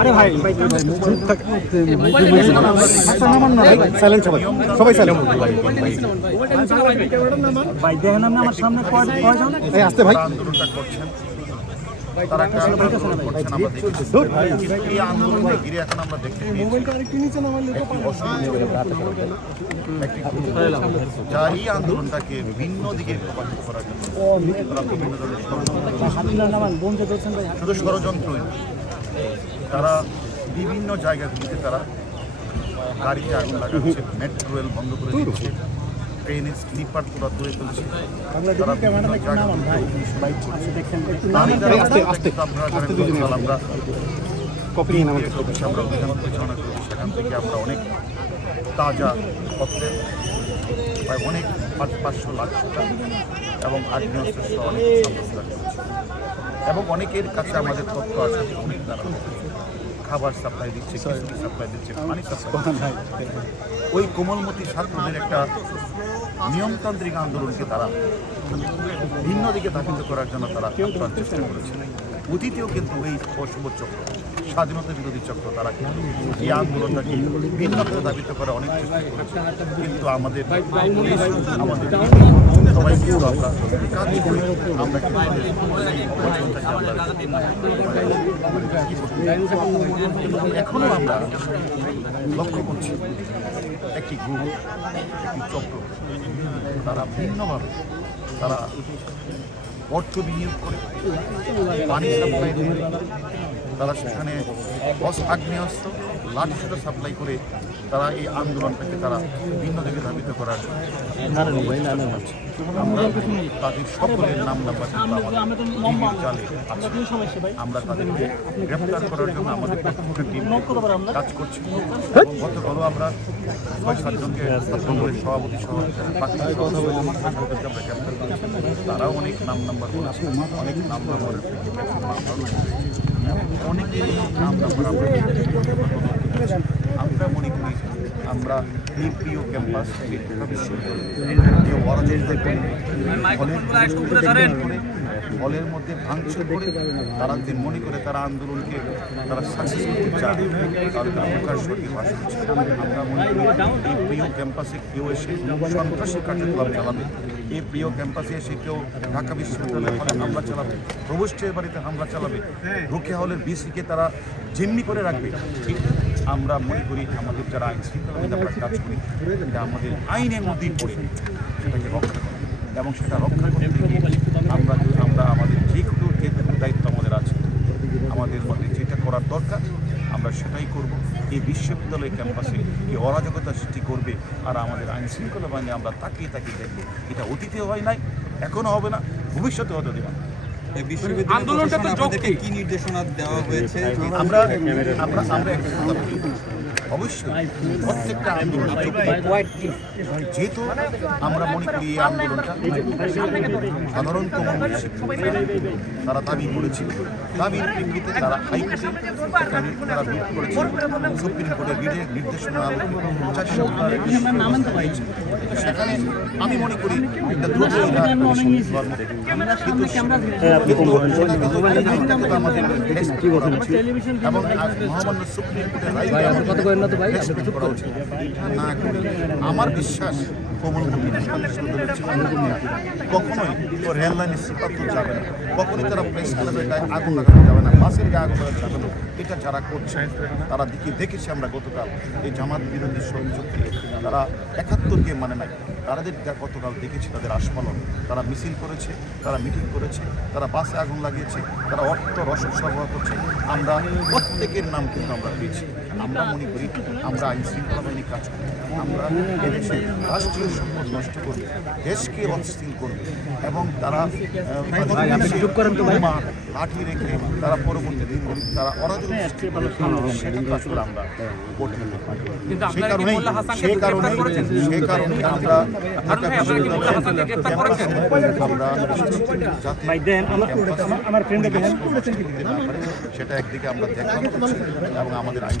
আরে ভাই নামান না ভাই সাইলেন্ট সবাই সবাই সাইলেন্ট ভাই দেখেন আপনি আমার সামনে কয়জন? এই আসতে ভাই। তারা একটা আন্দোলন করছেন আমরা দেখেছি এই আন্দোলনকে ঘিরে এখন আমরা দেখতে পেয়েছি। একটি অসহযোগ, একটি গ্রুপ, যারা এই আন্দোলনটাকে ভিন্ন দিকে প্রভাবিত করার জন্য তারা ষড়যন্ত্র তারা বিভিন্ন জায়গাগুলিতে তারা গাড়িতে আগুন লাগাচ্ছে মেট্রো রেল বন্ধ করে দিচ্ছে ট্রেনের স্লিপার তোরা তুলে তুলছে আমরা কপি আমরা অভিযান পরিচালনা সেখান থেকে আমরা অনেক তাজা ককটেল প্রায় অনেক পাঁচ পাঁচশো লাখ টাকা এবং আগ্নেয়াস্ত্র অনেক এবং অনেকের কাছে আমাদের তথ্য আছে অনেক খাবার সাপ্লাই দিচ্ছে সাপ্লাই দিচ্ছে পানি সাপ্লাই ওই কোমলমতি ছাত্রদের একটা নিয়মতান্ত্রিক আন্দোলনকে তারা ভিন্ন দিকে ধাবিত করার জন্য তারা চেষ্টা করেছে। অতীতেও কিন্তু এই অশুভ চক্র। স্বাধীনতা বিরোধী চক্র তারা এই আন্দোলনটাকে ভিন্নভাবে ধাবিত করে অনেক চেষ্টা করেছে। কিন্তু আমাদের পুলিশ, আমাদের সবাই আমরা কাজ করি আমরা কিন্তু আমরা লক্ষ্য করছি একটি গ্রুপ একটি চক্র তারা ভিন্নভাবে তারা অর্থ বিনিয়োগ করে। পানি সাপ্লাই দিয়ে। তারা সেখানে আগ্নেয়াস্ত্র লাঠিসোটা সাপ্লাই করে তারা এই আন্দোলনটাকে তারা ভিন্ন দিকে ধাবিত করার আমরা তাদের সকলের নাম নাম্বার আছে। আমরা তাদেরকে গ্রেফতার করার জন্য আমাদের কাজ করছি। গতকালও আমরা ছয় সাতজনকে সভাপতি সহ সহ আমরা গ্রেফতার তারাও অনেক নাম নাম্বার করেছে অনেক নাম নাম্বার অনেকেরই নাম নাম্বার আমরা আমরা মনে করি আমরা এই ক্যাম্পাস বিশ্ববিদ্যালয় যে হলের মধ্যে ভাঙচুর করে তারা যদি মনে করে তারা আন্দোলনকে তারা সাকসেস করতে চায়। তাহলে অন্ধকার সঠিক ভাষা হচ্ছে আমরা মনে করি এই প্রিয় ক্যাম্পাসে কেউ এসে সন্ত্রাসী কার্যকলাপ চালাবে। এই প্রিয় ক্যাম্পাসে এসে কেউ ঢাকা বিশ্ববিদ্যালয়ের হলে হামলা চালাবে প্রভুষ্টের বাড়িতে হামলা চালাবে রোকেয়া হলের বিসিকে তারা জিম্মি করে রাখবে। ঠিক আমরা মনে করি আমাদের যারা আইন শৃঙ্খলা আমরা কাজ করি। এটা আমাদের আইনের মধ্যেই পড়ে। সেটাকে রক্ষা করা। এবং সেটা রক্ষা করতে আমরা আমরা আমাদের যে কোনো যেটুকু দায়িত্ব আমাদের আছে আমাদের মধ্যে যেটা করার দরকার আমরা সেটাই করব। এই বিশ্ববিদ্যালয় ক্যাম্পাসে কি অরাজকতা সৃষ্টি করবে আর আমাদের আইন শৃঙ্খলা বাহিনী আমরা তাকিয়ে তাকিয়ে দেখব। এটা অতীতে হয় নাই এখনও হবে না ভবিষ্যতে হতে দেবে না আন্দোলনটা তো কি নির্দেশনা দেওয়া হয়েছে? আমরা আমরা আমরা একটা কথা বলি। অবশ্যই, প্রত্যেকটা আন্দোলন যেহেতু আমরা মনে করি এই আন্দোলনটা সাধারণ তারা দাবি করেছিল। দাবির প্রেক্ষিতে তারা হাইকোর্টে তারা করেছিল। সুপ্রিম কোর্টের রিটের নির্দেশনা সেখানে আমি মনে করি এটা দ্রুত। এবং মহামান্য সুপ্রিম কোর্টের করা উচিত। না করে আমার বিশ্বাস কখনোই তো রেল লাইনের সিপাত্র যাবে না। কখনোই তারা প্রেস গায়ে আগুন লাগানো যাবে না। বাসের গায়ে আগুন লাগানো যাবে না। এটা যারা করছে, তারা দিকে দেখেছি আমরা গতকাল এই জামাত বিরোধী শক্তি তারা একাত্তরকে মানে নাই তাদের যা গতকাল দেখেছি তাদের আস্ফলন। তারা মিছিল করেছে, তারা মিটিং করেছে, তারা বাসে আগুন লাগিয়েছে, তারা অর্থ রসদ সরবরাহ করছে। আমরা প্রত্যেকের নাম কিন্তু আমরা পেয়েছি। আমরা মনে করি আমরা আইন শৃঙ্খলা বাহিনী কাজ করি। আমরা এদেশে রাষ্ট্রীয় সম্পদ নষ্ট করবে দেশকে অস্থির করবে এবং তারা লাঠি রেখে তারা পরবর্তী দিন তারা অরাজক সেটা আমরা করতে পারি। কারণেই মোল্লা হাসানকে সেই গ্রেফতার কারণেই করেছেন? সেই কারণেই আমরা ঢাকা? বিশ্ববিদ্যালয়ে আমরা যাতে সেটা একদিকে আমরা দেখলাম এবং আমাদের আইন